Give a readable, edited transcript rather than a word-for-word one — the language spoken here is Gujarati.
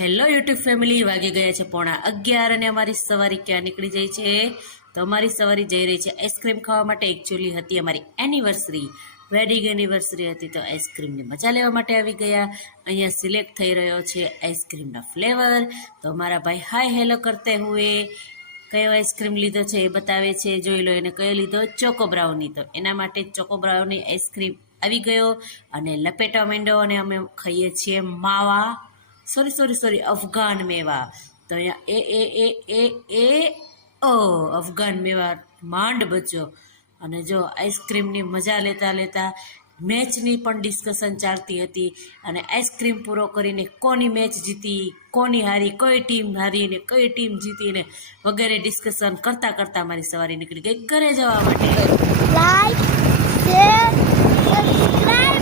હેલો યુટ્યુબ ફેમિલી, વાગી ગયા છે 11:15 અને અમારી સવારી ક્યાં નીકળી જાય છે? તો અમારી સવારી જઈ રહી છે આઈસ્ક્રીમ ખાવા માટે. એકચ્યુઅલી હતી અમારી એનિવર્સરી, વેડિંગ એનિવર્સરી હતી, તો આઈસ્ક્રીમની મજા લેવા માટે આવી ગયા. અહીંયા સિલેક્ટ થઈ રહ્યો છે આઈસ્ક્રીમના ફ્લેવર. તો અમારા ભાઈ હાય હેલો કરતે હુએ કયો આઈસ્ક્રીમ લીધો છે એ બતાવે છે. જોઈ લો એને કયો લીધો, ચોકો બ્રાઉની. તો એના માટે ચોકો બ્રાઉની આઈસ્ક્રીમ આવી ગયો અને લપેટા માંડ્યો અને અમે ખાઈએ છીએ માવા, સોરી અફઘાન મેવા. તો અહીંયા અફઘાન મેવા માંડ બચ્યો. અને જો આઈસ્ક્રીમની મજા લેતા લેતા મેચની પણ ડિસ્કશન ચાલતી હતી. અને આઈસ્ક્રીમ પૂરો કરીને કોની મેચ જીતી, કોની હારી, કઈ ટીમ હારી ને કઈ ટીમ જીતીને વગેરે ડિસ્કશન કરતાં કરતાં મારી સવારી નીકળી ગઈ ઘરે જવા માટે. Like, share, subscribe